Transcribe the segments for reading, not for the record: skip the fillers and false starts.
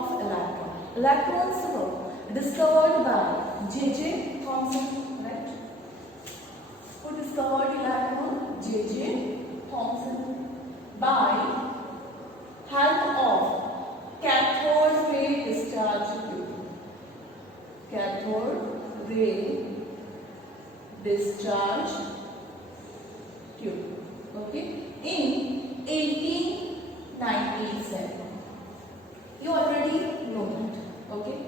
of electron. Electrons were discovered by J.J. Thomson, right? Who discovered electron? J.J. Thomson by help of cathode ray discharge tube. Cathode ray discharge tube. Okay, in 1897. You already know that. Okay.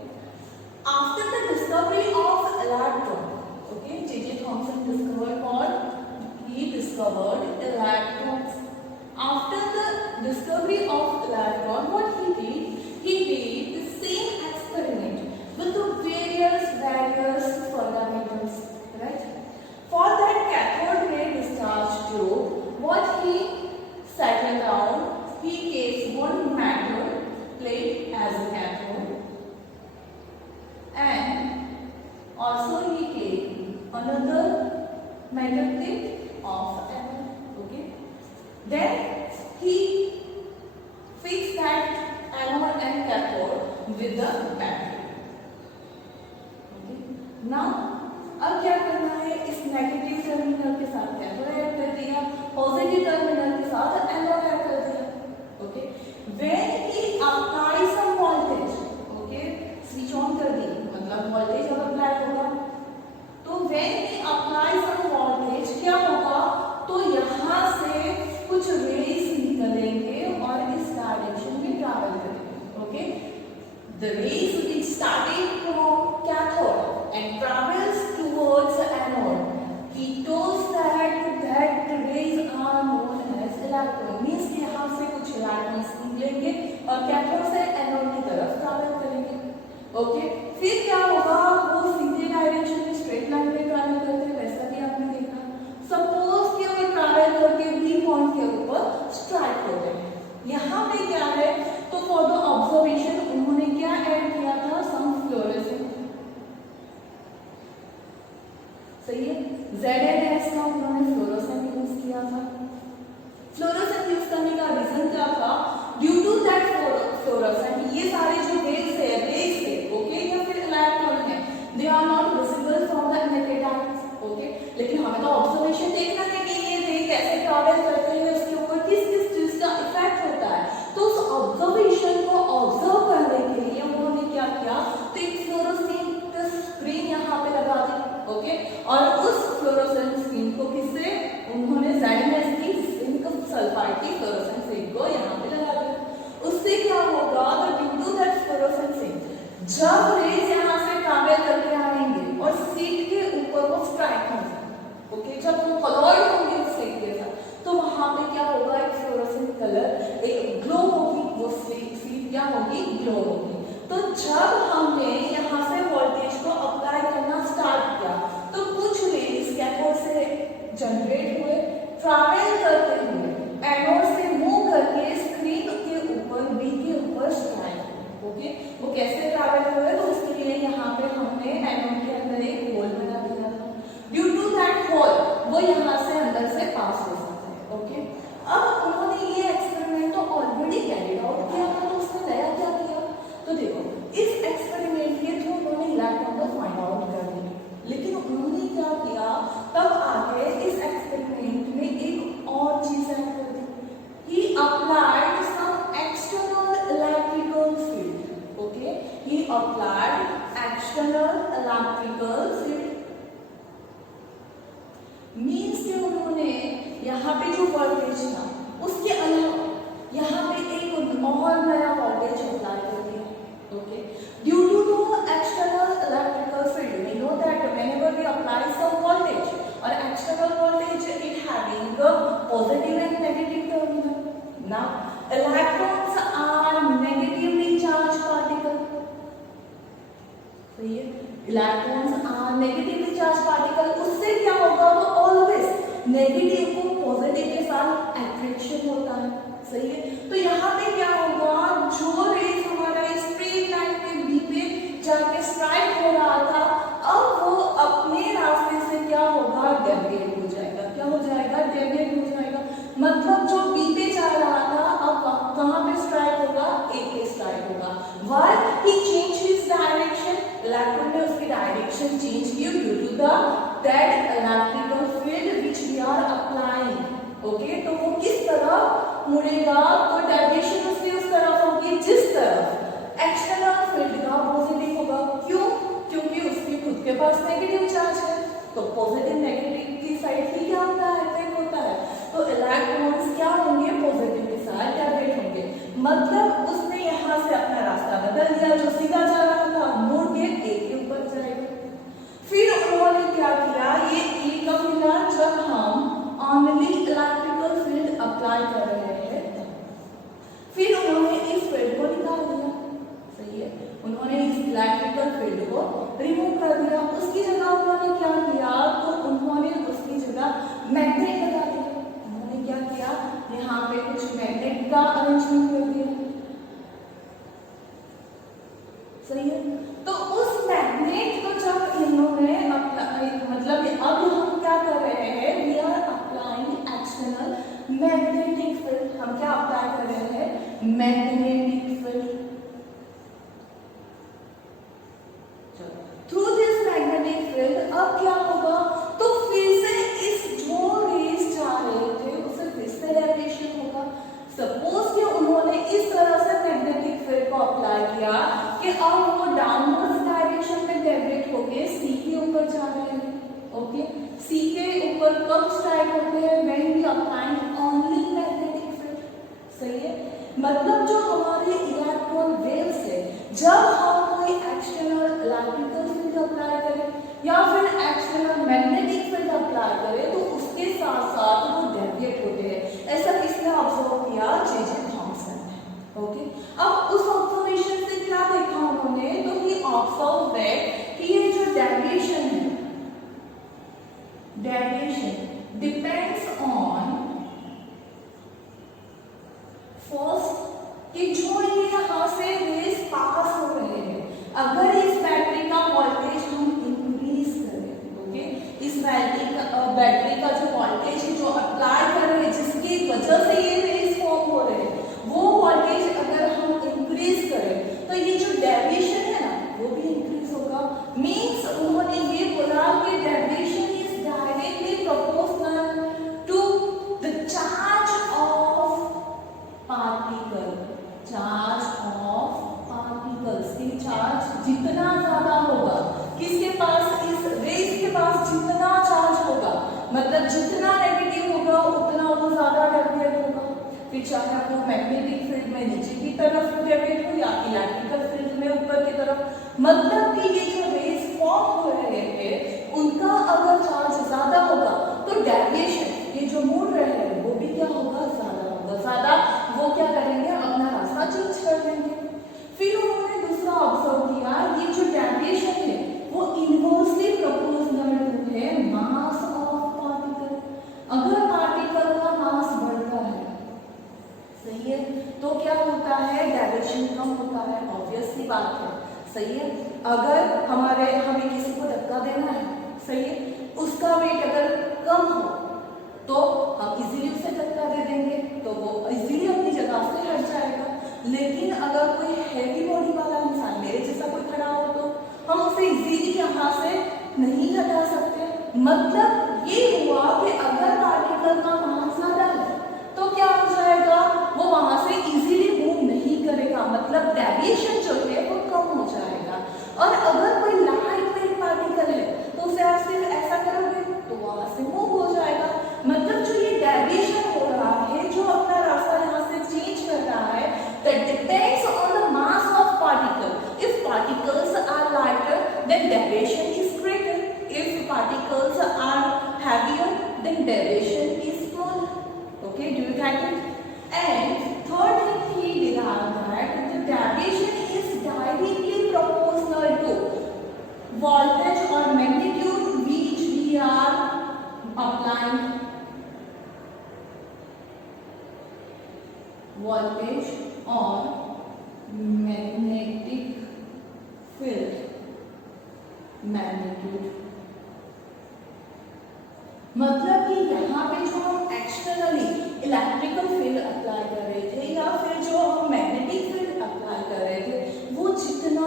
After the discovery of electron, okay, J.J. Thomson discovered what? He discovered electrons. After the discovery of electron, what he did? He did the same experiment with the various fundamentals, right? For that cathode ray discharge tube, what he settled down, he gave one metal plate as a cathode, and also he gave another metal plate of anode. Okay. Then he fixed that anode and cathode with the battery. Okay. Now अब क्या करना है? इस negative terminal के साथ cathode add कर दिया, positive terminal के साथ एनोड ऐड कर दिया. Okay. When he apply some voltage, okay, switch on कर दी, मतलब वोल्टेज अब अप्लाई होगा. तो when he apply some voltage क्या होगा? तो यहाँ से कुछ रेज निकलेंगे और इस डायरेक्शन में ट्रैवल करेंगे. Okay. The rays which started from cathode and travels towards the anode. He told that rays are known as electron. Means यहाँ से कुछ electrons निकलेंगे और cathode से anode की तरफ ट्रैवल करेंगे. ओके. फिर क्या होगा? वो सीधे डायरेक्शन में स्ट्रेट लाइन में ट्रैवल करते हैं, वैसा भी आपने देखा. सपोज कि वो ट्रैवल करके बी पॉइंट के ऊपर स्ट्राइक हो गए. यहाँ पे क्या है? तो फॉर द ऑब्जर्वेशन उन्होंने क्या ऐड किया था? सम फ्लोरेसेंट. सही है. ZNS का उन्होंने फ्लोरेसेंट यूज किया था. फ्लोरेसेंट यूज करने का रीजन क्या था? ड्यू टू दैट फ्लोरेसेंट ये सारे जो रेज है, ओके, या फिर इलेक्ट्रॉन है, they are not visible from the emitted eyes. Okay. लेकिन हमें तो ऑब्जर्वेशन देखना है कि ये रे कैसे ट्रैवल करते हैं, उसके ऊपर किस किस चीज का इफेक्ट होता है. तो उस ऑब्जर्वेशन को ऑब्जर्व करने के लिए उन्होंने क्या किया? तो एक फ्लोरोसेंट स्क्रीन यहाँ पे लगा दी. ओके. और उस फ्लोरोसेंट स्क्रीन को किससे? उन्होंने ZNS की जिंक सल्फाइड की फ्लोरोसेंट स्क्रीन को यहाँ पे लगा दिया. उससे क्या होगा? Due to that fluorescent screen जब रेज यहाँ से ट्रैवल करके आएंगे और सीट के ऊपर वो स्ट्राइक होंगे. ओके. जब वो कलर्ड होंगे उस सीट के साथ, तो वहां पे क्या होगा? एक फ्लोरोसेंट कलर, एक ग्लो होगी, वो सीट क्या होगी? ग्लो होगी. तो जब हमने यहाँ से वोल्टेज को अप्लाई करना स्टार्ट किया, तो कुछ रेज कैथोड से जनरेट हुए, ट्रैवल करते हुए एनोड से मूव करके स्क्रीन के ऊपर, बी के ऊपर स्ट्राइक हुए. ओके. वो कैसे ट्रैवल हुए? तो उसके लिए यहाँ पे हमने एनोड के अंदर एक होल बना दिया था. ड्यू टू दैट होल वो यहाँ से अंदर से पास हो सकते हैं. ओके. अब उन्होंने ये एक्सपेरिमेंट तो ऑलरेडी कैरिड आउट किया था, तो उसने नया क्या किया? तो देखो, इस एक्सपेरिमेंट के थ्रू उन्होंने इलेक्ट्रॉन को फाइंड आउट कर दिया. लेकिन उन्होंने क्या किया? तब आगे इस एक्सपेरिमेंट में एक और चीज ऐड कर दी. He applied some external electrical field. Okay. He applied external electrical field. Means कि उन्होंने यहाँ पे जो वोल्टेज था उसके अलावा यहाँ पे एक और नया वोल्टेज अप्लाई कर दिया. Okay. Due to external electrical field we know that whenever we apply some voltage, और external voltage it having positive and negative terminal. Now electrons are negatively charge particle. सही है. Electrons are negatively charge particle. उससे क्या होगा? तो always negative को positive के साथ अट्रैक्शन होता है. सही है. तो यहाँ पे क्या होगा? जो रेज हमारा स्ट्रेट लाइन पे बी पे जाके स्ट्राइक हो रहा था, अब वो अपने रास्ते से क्या होगा? डेविएट हो जाएगा. क्या हो जाएगा? डेविएट हो जाएगा. मतलब जो बी पे जा रहा था अब कहाँ पे स्ट्राइक होगा? ए पे स्ट्राइक होगा. Why he changed his direction, electron ने उसकी डायरेक्शन चेंज की due to the that electrical field which we are applying. Okay, तो वो किस तरफ मुड़ेगा, तो डायरेक्शन उसकी उस तरफ होगी जिस तरफ एक्सटर्नल फील्ड का पॉजिटिव होगा। क्यों? क्योंकि उसके खुद के पास नेगेटिव चार्ज है, तो पॉजिटिव नेगेटिव की साइड ही क्या होता है, अट्रैक्ट होता है। तो इलेक्ट्रॉन्स क्या होंगे, पॉजिटिव के साथ अट्रैक्ट होंगे। मतलब उसने यहाँ से अपना रास्ता बदल दिया, जो सीधा जा रहा था मुड़ के ए के ऊपर जाएगा। फिर उन्होंने क्या किया, ये ए कब मिला, जब हम ओनली इलेक्ट्रिकल फील्ड अप्लाई कर रहे हैं तब। फिर उन्होंने इस फील्ड को निकाल दिया, सही है, उन्होंने इस इलेक्ट्रिकल फील्ड को रिमूव कर दिया। उसकी जगह उन्होंने क्या किया, तो उन्होंने उसकी जगह मैग्नेट लगा दिया। उन्होंने क्या किया, यहाँ पे कुछ मैग्नेट का अरेंजमेंट कर दिया, सही है। तो उस मैग्नेट को जब इन्होंने मतलब अब हम क्या कर रहे हैं, we are applying external magnetic field. हम क्या अप्लाई कर रहे हैं, magnetic field. Through this magnetic field अब क्या होगा, तो फिर से इस जो रेज जा रहे थे उसे फिर से डायरेक्शन होगा। सपोज कि उन्होंने इस तरह से मैग्नेटिक फील्ड को अप्लाई किया कि अब वो डाउनवर्ड डायरेक्शन में डायरेक्ट होके सी के ऊपर जा रहे हैं। ओके, सी के ऊपर कब स्ट्राइक होते हैं, when we apply only magnetic field, सही है। मतलब जो हमारे इलेक्ट्रॉन वेव्स है, जब हम कोई एक्सटर्नल इलेक्ट्रिकल फील्ड अप्लाई करें या फिर एक्सटर्नल मैग्नेटिक फील्ड अप्लाई करें, तो उसके साथ साथ वो डेविएट होते हैं। ऐसा किसने ऑब्जर्व किया, जे थॉमसन ने। ओके, अब उस ऑब्जर्वेशन से क्या देखा उन्होंने, तो ही ऑब्जर्व दैट कि ये जो डेविएशन है, डेविएशन डिपेंड्स ऑन फर्स्ट कि जो ये यहाँ से रेज पास हो रहे हैं, अगर इस बैटरी का वोल्टेज हम इंक्रीज करें, ओके, इस बैटरी का जो वोल्टेज है, जो अप्लाई कर रहे हैं, जिसकी वजह से ये रेज फॉर्म हो रहे हैं, वो वोल्टेज अगर हम इंक्रीज करें तो ये जो डेविएशन है ना, वो भी इंक्रीज होगा। मीन्स उन्होंने ये बोला कि deviation is directly proportional to the charge of particle. Charge of particles की चार्ज जितना ज्यादा होगा, किसके पास, इस रेज के पास जितना चार्ज होगा, मतलब जितना नेगेटिव होगा उतना वो ज्यादा डेविएट होगा। फिर चाहे वो मैग्नेटिक फील्ड में नीचे की तरफ डेविएट हो या इलेक्ट्रिकल फील्ड में ऊपर की तरफ, मतलब कि ये जो रेज फॉर्म हो रहे हैं उनका अगर चार्ज ज्यादा होगा तो डेविएशन, ये जो मुड़ रहे हैं वो भी क्या होगा, ज्यादा होगा। ज्यादा वो क्या करेंगे, अपना रास्ता चेंज कर लेंगे। फिर उन्होंने दूसरा ऑब्जर्व किया, ये जो डेविएशन है वो इनवर्सली प्रोपोर्शनल है मास ऑफ पार्टिकल। अगर पार्टिकल का मास बढ़ता है, सही है, तो क्या होता है, डेविएशन कम होता है, ऑब्वियस सी बात है, सही है। अगर हमें किसी को धक्का देना है, सही है, उसका वेट अगर कम हो तो हम इजीली उसे धक्का दे देंगे, तो वो इजीली अपनी जगह से हट जाएगा। लेकिन अगर कोई हैवी बॉडी वाला इंसान, मेरे जैसा कोई खड़ा हो, तो हम उसे इजीली यहाँ से नहीं हटा सकते। मतलब ये हुआ कि अगर पार्टिकल का मास ज्यादा है तो क्या हो जाएगा, वो वहां से इजीली मूव नहीं करेगा, मतलब डेविएशन जो है वो कम हो जाएगा। और अगर कोई लाइट वेट पार्टिकल है तो उसे आप सिर्फ ऐसा करोगे तो वहां से मूव हो जाएगा। मतलब जो ये डेविएशन हो रहा है, जो अपना रास्ता यहाँ से चेंज कर रहा है, that depends on the mass of particle. If particles are lighter, then deviation is greater. If particles are heavier, then deviation is smaller. Okay, do you get it? And third thing he derived that the deviation is directly proportional to voltage or magnitude which we are applying. Voltage or magnetic field magnitude, मतलब कि यहाँ पे जो हम externally electrical field apply कर रहे थे या फिर जो हम मैग्नेटिक फील्ड अप्लाई कर रहे थे, वो जितना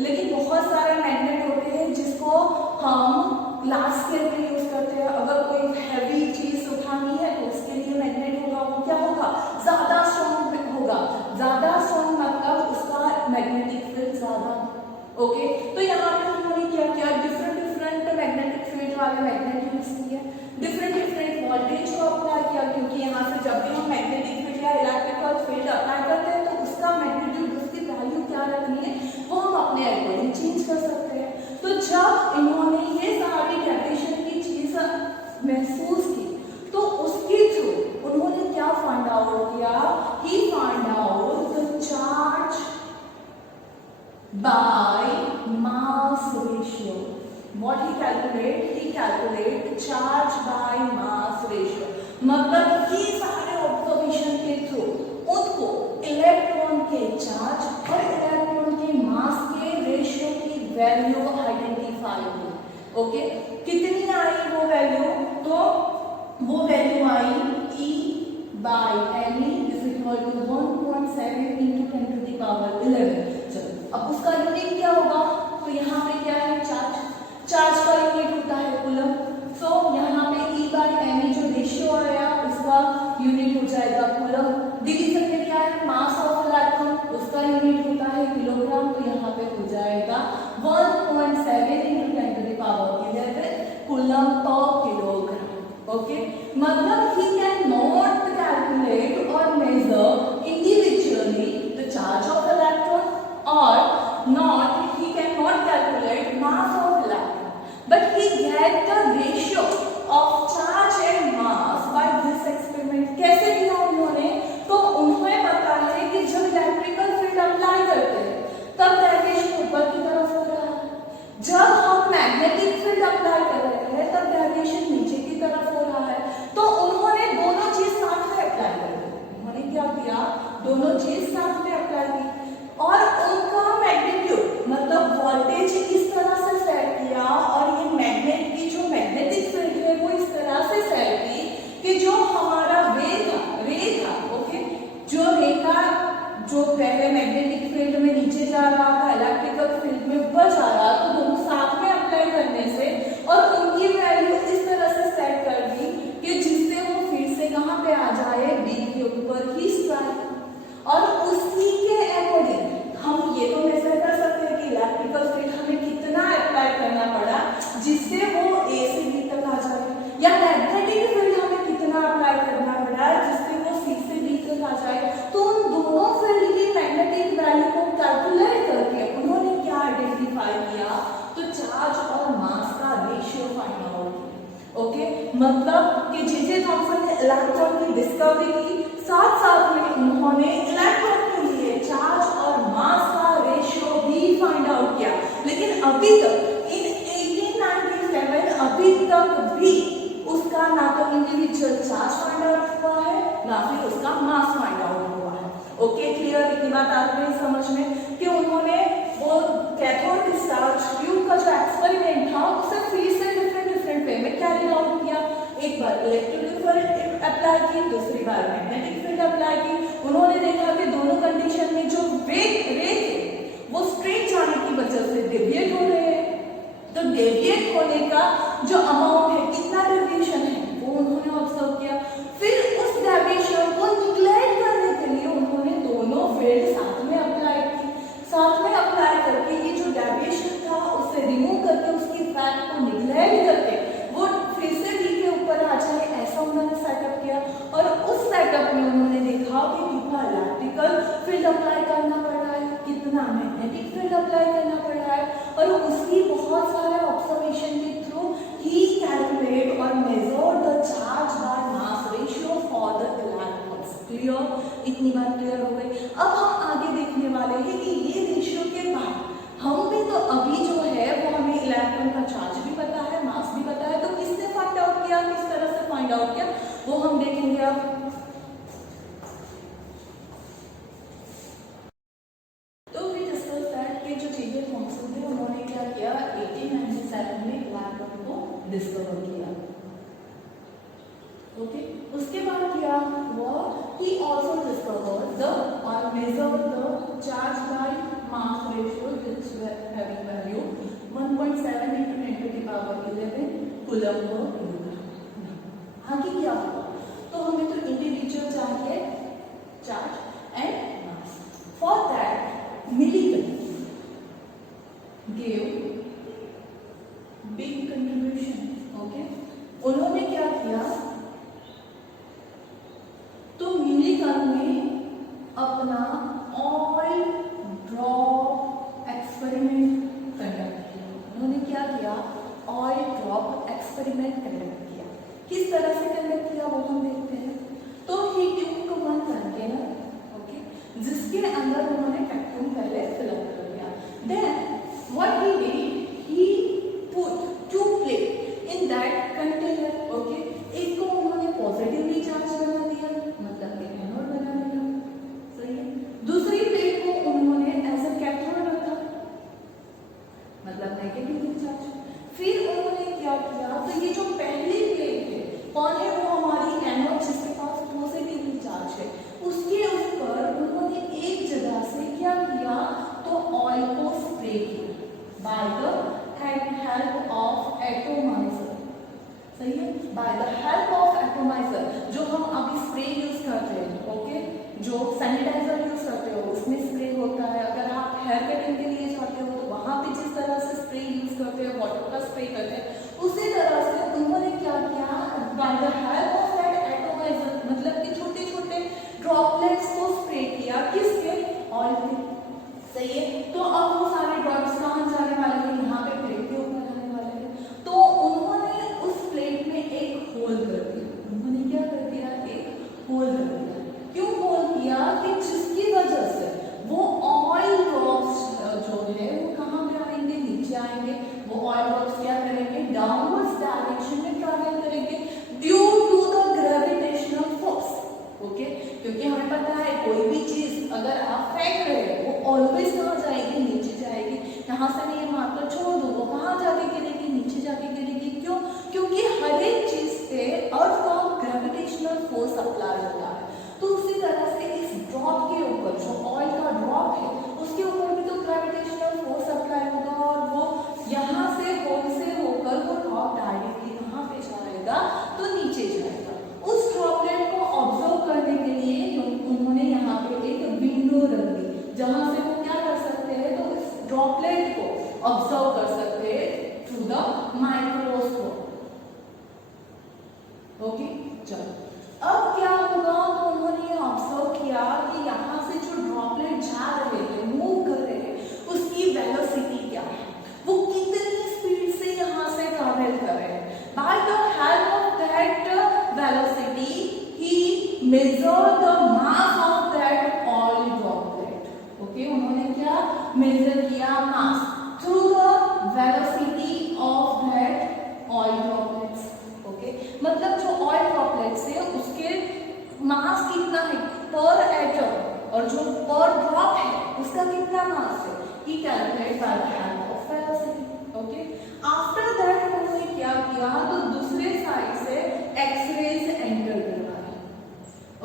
लेकिन बहुत सारे मैग्नेट होते हैं जिसको हम ग्लास के लिए यूज करते हैं। अगर कोई हैवी चीज उठानी है तो उसके लिए मैग्नेट होगा, वो क्या होगा, ज्यादा स्ट्रॉन्ग होगा। ज्यादा स्ट्रॉन्ग मतलब उसका मैग्नेटिक फील्ड ज्यादा। ओके, तो यहाँ पे हमने क्या किया, डिफरेंट डिफरेंट मैग्नेटिक फील्ड वाले मैग्नेट यूज किए, डिफरेंट डिफरेंट वोल्टेज को अप्लाई किया, क्योंकि यहाँ से जब भी हम मैग्नेटिक फील्ड या इलेक्ट्रिकल फील्ड अप्लाई करते हैं तो उसका मैग्नीट्यूड, उसकी वैल्यू क्या रखनी है वो हम अपने अकॉर्डिंग चेंज कर सकते हैं। तो जब इन्होंने ये सारी ग्रेविटेशन की चीज महसूस की तो उसके थ्रू उन्होंने क्या फाइंड आउट किया, he find out the charge by mass ratio. What he calculate? He calculate charge by mass ratio. मतलब ये सारे ऑब्जर्वेशन के थ्रू उनको इलेक्ट्रॉन के चार्ज और इलेक्ट्रॉन के मास के रेशियो की वैल्यू आइडेंटिफाई हुई। ओके, कितनी आई वो वैल्यू, तो वो value I E by me is equal to 1.7 into 10 to the power 11। चलो अब उसका यूनिट क्या होगा, तो यहाँ पे क्या है, चार्ज, चार्ज का यूनिट होता है कूलम। सो यहाँ पे E by m जो रेशियो आया उसका यूनिट हो जाएगा कूलम। डिवीजन में क्या है, मास ऑफ इलेक्ट्रॉन, उसका यूनिट होता है किलोग्राम, तो यहाँ पे हो जाएगा 1.7 into 10 to the power 11 coulomb per kilogram. Okay, मतलब he cannot calculate or measure individually the charge of electron, or not he cannot calculate mass of electron, but he get the ratio of charge and mass by this experiment। कैसे किया उन्होंने, तो उन्हें पता है कि जब इलेक्ट्रिकल फील्ड अप्लाई करते हैं तब ग्रेविटेशन ऊपर की तरफ हो रहा है, जब हम मैग्नेटिक फील्ड अप्लाई कर रहे हैं तब ग्रेविटेशन नीचे की तरफ हो रहा है। तो उन्होंने दोनों चीज साथ में अप्लाई कर दी। उन्होंने क्या किया, दोनों चीज साथ में अप्लाई की और उनका मैग्नीट्यूड मतलब वोल्टेज इस तरह से सेट किया और ये मैग्नेट की जो मैग्नेटिक फील्ड है वो इस तरह से सेट की कि जो हमारा रे था, ओके, जो रे का जो पहले मैग्नेटिक फील्ड में नीचे जा रहा था इलेक्ट्रिकल फील्ड में ऊपर जा रहा, तो दोनों साथ में अप्लाई करने से और उनकी वैल्यू इस तरह से सेट कर दी कि जिससे वो फिर से कहाँ पे आ जाए, बी के ऊपर ही स्ट्राइक। और उसी के अकॉर्डिंग हम ये तो मेजर कर सकते हैं कि इलेक्ट्रिकल फील्ड हमें कितना अप्लाई करना पड़ा जिससे वो ए से बी तक आ जाए, या मैग्नेटिक फील्ड हमें कितना अप्लाई करना पड़ा जिससे वो सी से बी तक आ जाए। तो उन दोनों फील्ड की मैग्नेटिक वैल्यू को कैलकुलेट करके उन्होंने क्या आइडेंटिफाई किया, तो चार्ज और मास का रेशियो फाइंड आउट किया। ओके, मतलब कि जे थॉमसन ने इलेक्ट्रॉन की डिस्कवरी की, साथ साथ में उन्होंने इलेक्ट्रॉन के लिए चार्ज और मास का रेशियो भी फाइंड आउट किया। लेकिन अभी तक इन 1897 अभी तक भी उसका ना तो इंडिविजुअल चार्ज फाइंड आउट हुआ है ना फिर उसका मास फाइंड आउट हुआ है। ओके, क्लियर, इतनी बात आ रही है समझ में कि उन्होंने वो कैथोड डिस्चार्ज ट्यूब का जो एक्सपेरिमेंट था उसे फिर से डिफरेंट वे में कैरी आउट किया। एक बार इलेक्ट्रिक फील्ड अप्लाई की, दूसरी बार मैग्नेटिक फील्ड अप्लाई की। उन्होंने देखा कि दोनों कंडीशन में जो रे थे वो स्ट्रेट जाने की वजह से डेविएट हो रहे हैं, तो डेविएट होने का जो अमाउंट है, कितना डेविएशन है, वो उन्होंने ऑब्जर्व किया। फिर उस डेविएशन को निग्लेक्ट करने के लिए उन्होंने दोनों फील्ड साथ में अप्लाई की। साथ में अप्लाई करके ये जो डेविएशन था उसे रिमूव करके उसकी इफेक्ट को निग्लेक्ट करके वो फिर से बी के ऊपर आ जाए, ऐसा उन्होंने सेटअप किया। और उस सेटअप में उन्होंने देखा कि कितना इलेक्ट्रिकल फील्ड अप्लाई करना पड़ रहा है, कितना मैग्नेटिक फील्ड अप्लाई करना पड़ रहा है, और उसकी बहुत सारे ऑब्जर्वेशन के थ्रू ही कैलकुलेट और measure the charge by mass ratio for the electrons. Clear, इतनी बात क्लियर हो गई। अब हम आगे देखने वाले हैं कि ये रेशियो के बाद हम भी तो अभी जो है वो हमें इलेक्ट्रॉन का चार्ज भी पता है, मास भी पता है, तो किसने फाइंड आउट किया, किस तरह से फाइंड आउट किया वो हम देखेंगे अब। तो वी डिस्कस दैट कि जो जे थॉमसन थे उन्होंने क्या किया, 1897 में इलेक्ट्रॉन को डिस्कवर किया। ओके, उसके बाद क्या हुआ, he also discovered the or measured the charge by mass ratio which having value 1.7 into 10 to the power 11 coulomb per kilogram. आगे क्या होगा, तो हमें तो इंडिविजुअल चाहिए charge and mass. For that Millikan gave big contribution। Okay, उन्होंने क्या किया, तो मिलिकन ने अपना ऑयल ड्रॉप एक्सपेरिमेंट कंडक्ट किया। उन्होंने क्या किया, ऑयल ड्रॉप एक्सपेरिमेंट कंडक्ट किया। किस तरह से कंडक्ट किया वो हम देखते हैं। तो ही टूक वन कंटेनर, ओके, जिसके अंदर उन्होंने वैक्यूम पहले फिलअप कर दिया। Then what he did, he put 2 plate in that container. Okay, एक को उन्होंने पॉजिटिवली चार्ज बना दिया, मतलब कि एनोड बना दिया, सही है। दूसरी प्लेट को उन्होंने एज अ कैथोड रखा, मतलब नेगेटिवली चार्ज। फिर उन्होंने क्या किया, तो ये जो पहली प्लेट है कौन है, वो हमारी एनोड जिसके पास पॉजिटिवली चार्ज है, उसके ऊपर उन्होंने एक जगह से क्या किया, तो ऑयल को स्प्रे किया bye the help of atomiser. सही है, bye the help of atomiser, जो हम अभी स्प्रे यूज करते हैं, ओके, जो सैनिटाइजर यूज करते हो उसमें स्प्रे होता है। अगर आप हेयर कटिंग के लिए जाते हो तो वहां पे जिस तरह से स्प्रे यूज करते हैं, वाटर का स्प्रे करते हैं, उसी तरह से उन्होंने क्या किया, bye the help of that atomiser, मतलब कि छोटे छोटे ड्रॉपलेट्स को स्प्रे किया, किसके, ऑयल पे। सही है, तो अब वो सारे ड्रॉप्स कहाँ जाने वाले हैं, यहाँ पे प्लेट के ऊपर जाने वाले हैं। तो उन्होंने उस प्लेट में एक होल कर दिया। उन्होंने क्या कर दिया, एक होल कर दिया। क्यों होल किया, कि जिसकी वजह से वो ऑयल ड्रॉप्स जो है वो कहाँ पे आएंगे, नीचे आएंगे। वो ऑयल ड्रॉप्स क्या करेंगे, डाउनवर्ड्स डायरेक्शन में ट्रैवल करेंगे due to the gravitational force. Okay, क्योंकि हमें पता है कोई भी चीज अगर आप फेंक रहे हो वो ऑलवेज कहाँ जाएगी, नीचे जाएगी। यहाँ से मैं ये मारकर छोड़ दूँ, वो कहाँ जाके गिरेगी, नीचे जाके गिरेगी। क्यों, क्योंकि हर एक चीज पे अर्थ का ग्रेविटेशनल फोर्स अप्लाई होता है। तो उसी तरह से इस ड्रॉप के ऊपर, जो ऑयल का ड्रॉप है, उसके ऊपर भी तो ग्रेविटेशनल फोर्स अप्लाई होगा, और वो यहाँ से होल से होकर वो ड्रॉप डायरेक्टली कहाँ पे जाएगा, तो नीचे जाएगा। उस ड्रॉपलेट को ऑब्जर्व करने के लिए उन्होंने यहाँ पे एक विंडो रख दी, जहाँ से वो क्या कर सकते हैं, तो इस ड्रॉपलेट को ऑब्जर्व कर सकते हैं थ्रू द माइक्रोस्कोप। ओके, चलो अब क्या होगा, तो उन्होंने ऑब्जर्व किया कि यहाँ से जो ड्रॉपलेट जा रहे हैं, मूव कर रहे हैं, उसकी वेलोसिटी क्या है, वो कितनी स्पीड से यहाँ से ट्रैवल कर रहे हैं। By the help of that velocity he measure the mass of that oil droplet. Okay, उन्होंने क्या मेजर किया, mass through the velocity of that oil droplets. Okay, मतलब जो ऑयल ड्रॉपलेट्स है उसके मास कितना है पर एटम, और जो पर ड्रॉप है उसका कितना मास है, he calculate by the help of velocity. Okay, after that उन्होंने क्या किया, तो दूसरे साइड से एक्सरेज एंटर करवाया।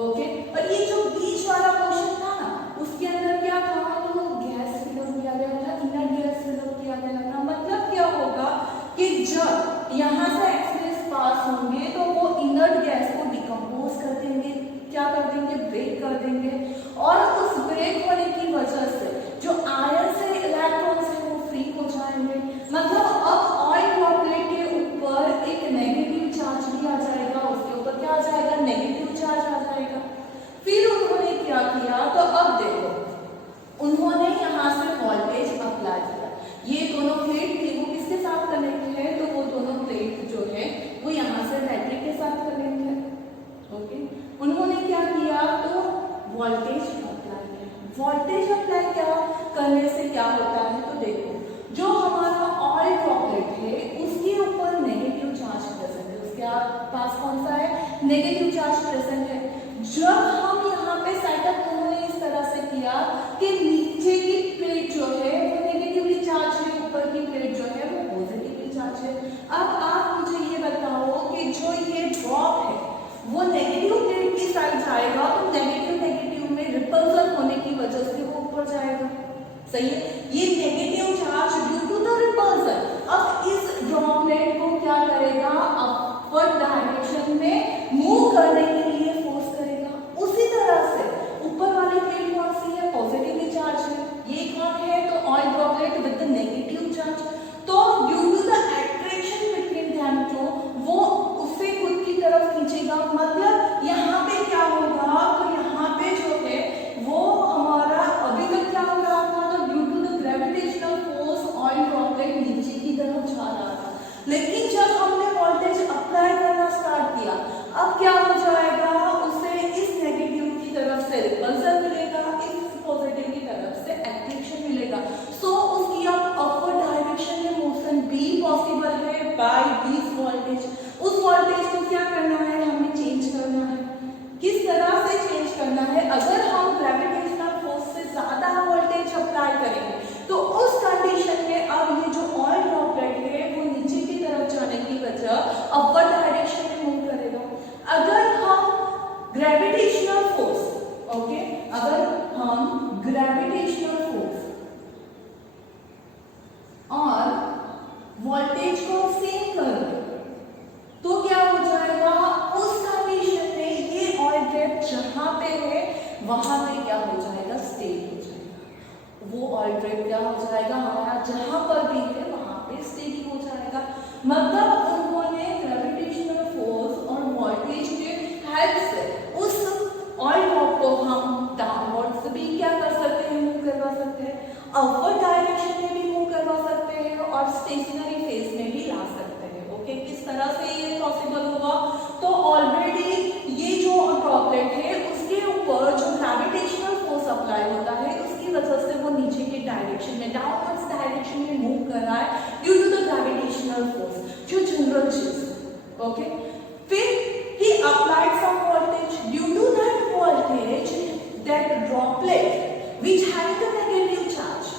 ओके, और ये जो बीच वाला पोर्शन था ना, उसके अंदर क्या था, तो गैस फिलअप किया गया था, इनर गैस फिलअप किया गया था। मतलब क्या होगा कि जब यहाँ से एक्सरेज पास होंगे तो वो इनर्ट गैस को डिकम्पोज कर देंगे, क्या कर देंगे, ब्रेक कर देंगे, और उस ब्रेक होने की वजह से जो आयन से इलेक्ट्रॉन्स है वो फ्री हो जाएंगे। मतलब अब ऑयल ड्रॉपलेट के ऊपर एक नेगेटिव चार्ज भी आ जाएगा, उसके ऊपर क्या आ जाएगा, नेगेटिव चार्ज आ जाएगा। फिर उन्होंने क्या किया, तो अब देखो उन्होंने यहाँ से वोल्टेज अप्लाई किया। ये दोनों प्लेट थी वो किसके साथ कनेक्ट है, तो वो दोनों प्लेट जो है वो यहाँ से बैटरी के साथ कनेक्ट है। ओके, उन्होंने क्या किया, तो वोल्टेज अप्लाई किया। वोल्टेज अप्लाई क्या करने से क्या होता है, तो देखो जो हमारा ऑयल ड्रॉपलेट है उसके ऊपर नेगेटिव चार्ज प्रेजेंट है, उसके पास कौन सा है, नेगेटिव चार्ज प्रेजेंट है। जब हम यहाँ पे सेटअप उन्होंने इस तरह से किया कि नीचे की प्लेट जो है वो नेगेटिवली चार्ज है, ऊपर की प्लेट जो है वो पॉजिटिवली चार्ज है। अब आप मुझे ये बताओ कि जो ये ड्रॉप है वो नेगेटिव प्लेट की साइड जाएगा, तो नेगेटिव नेगेटिव में रिपल्सन होने की वजह से वो ऊपर जाएगा। सही है, वोल्टेज को सेम कर दो तो क्या हो जाएगा, उस कंडीशन में ये ऑयल ड्रॉप जहां पे है वहां पे क्या हो जाएगा, स्टेडी हो जाएगा। वो ऑयल ड्रॉप क्या हो जाएगा, हमारा जहां पर भी है वहां पे स्टेडी हो जाएगा। मतलब उन्होंने ग्रेविटेशनल फोर्स और वोल्टेज के हेल्प से उस ऑयल ड्रॉप को हम डाउनवर्ड्स भी क्या कर सकते हैं, मूव करवा सकते हैं, अपवर्ड डायरेक्शन में भी मूव करवा सकते हैं और स्टेशनरी फेज में भी ला सकते हैं। ओके, किस तरह से ये पॉसिबल होगा, तो ऑलरेडी ये जो ड्रॉपलेट है उसके ऊपर जो ग्रेविटेशनल फोर्स अप्लाई होता है उसकी वजह से वो नीचे के डायरेक्शन में, डाउनवर्ड्स डायरेक्शन में मूव कर रहा है due to the gravitational force, जो जनरल चीज। ओके, फिर he applied some voltage. Due to that voltage, that droplet which had the negative charge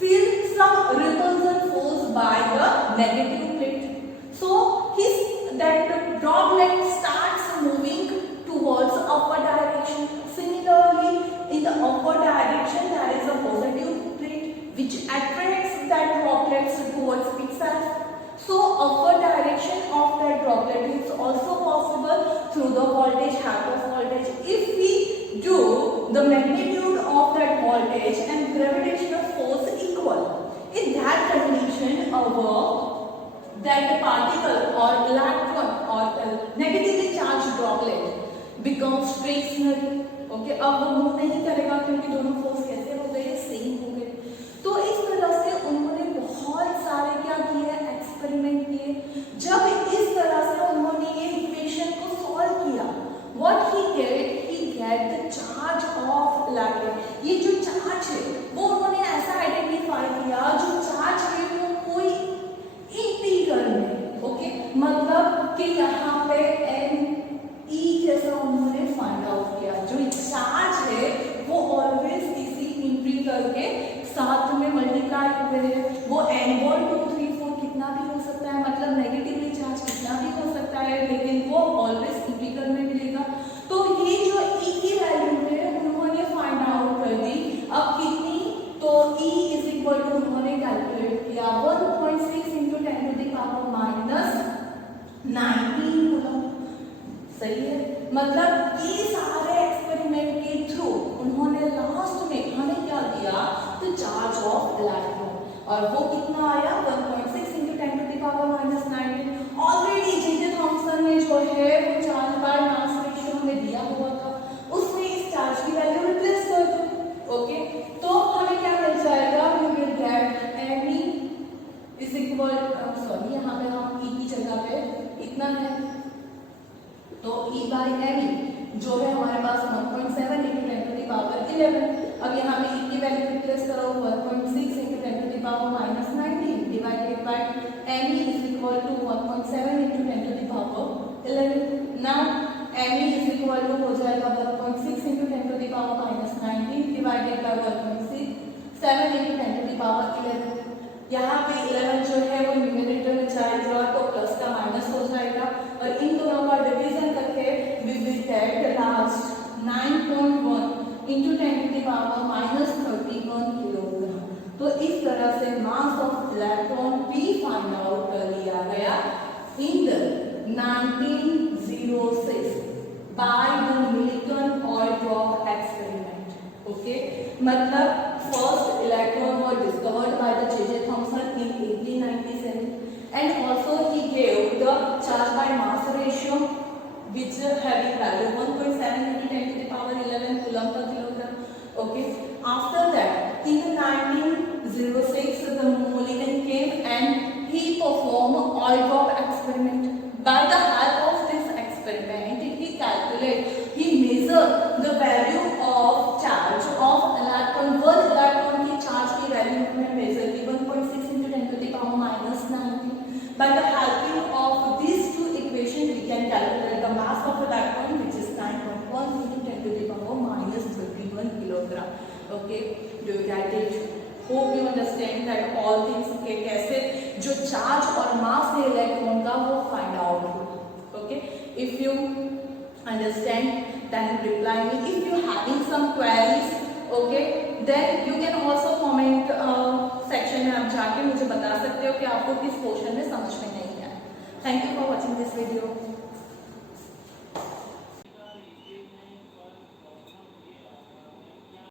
feel some repulsion force by the negative plate. So that droplet starts moving towards upward direction. Similarly, in the upward direction there is a positive plate which attracts that droplets towards itself. So upward direction of that droplet is also possible through the voltage, height of voltage. If we do the magnitude of that voltage and gravitational force equal, in that condition that particle or electron or negatively charged droplet becomes stationary. Okay, अब वो move नहीं करेगा क्योंकि दोनों force कैसे हो गए, same हो गए। तो इस तरह से उन्होंने बहुत सारे क्या किए, एक्सपेरिमेंट किए। जब इस तरह से उन्होंने ये इक्वेशन को सॉल्व किया, what he get the charge of electron. ये जो चार्ज है वो उन्होंने ऐसा आइडेंटिफाई किया, जो चार्ज है वो कोई इंटीग्रल में, ओके, मतलब कि यहाँ पे एन ई जैसा उन्होंने फाइंड आउट किया। जो चार्ज है वो ऑलवेज किसी इंटीग्रल के साथ में मल्टीप्लाई हुए हैं। वो n1 2 3 4 कितना भी हो सकता है, मतलब नेगेटिवली चार्ज कितना भी हो सकता है, लेकिन वो ऑलवेज इंटीग्रल में मिलेगा। तो ये जो e की वैल्यू है उन्होंने फाइंड आउट कर दी। अब कितनी, तो e इज इक्वल टू उन्होंने कैलकुलेट किया 1.6 × 10⁻⁹ कूलम। सही है, मतलब ये सारे एक्सपेरिमेंट के थ्रू उन्होंने लास्ट में हमें क्या दिया, तो चार्ज ऑफ इलेक्ट्रॉन, और वो कितना आया 1.6 × 10⁻⁹। ऑलरेडी जे थॉमसन ने जो है वो चार्ज बाय मास रेशियो हमें दिया हुआ था, उसमें इस चार्ज की वैल्यू रिप्लेस कर दो। ओके, तो हमें क्या मिल जाएगा, we will get me is equal, sorry यहाँ पे हम e की जगह पे इतना है, तो e by me जो है हमारे पास 1.7 × 10⁻11। अब यहाँ पे e की वैल्यू रिप्लेस करो 1.6 × 10⁻⁹ divided by me is equal to 1.7 × 10⁻11। Now me is equal to हो जाएगा 1.6 × 10⁻⁹ डिवाइडेड बाय 1.6 7 × 10⁻11। यहाँ पे 11 जो है वो न्यूमरेटर में जाएगा तो प्लस का माइनस हो जाएगा, और इन दोनों का डिवीजन करके we will get last 9.1 × 10⁻⁻31 kilogram. तो इस तरह से मास ऑफ इलेक्ट्रॉन भी फाइंड आउट कर लिया गया in the 1906 by the Milton oil drop experiment. Okay, मतलब first electron were discovered by the J.J. Thomson in 1897, and also he gave the charge by mass ratio which having value 1.7 × 10⁻11 coulomb per kilogram. Okay, after that in the 1906 the Mulligan came and he performed oil drop experiment. By the help of this experiment he measured the value of charge of electron. one electron की charge की value हमने measure की 1.6 × 10⁻⁹। By the helping of these two equations we can calculate the mass of electron which is 9.1 × 10⁻31 kilogram. Okay, do you get it? Hope you understand that all things के कैसे जो charge और mass है electron का वो find out होगा. Okay, if you understand then reply me. If you having some queries, okay, then you can also comment section में आप जाके जाके मुझे बता सकते हो कि आपको किस पोर्शन में समझ में नहीं आया। Thank you for watching this video.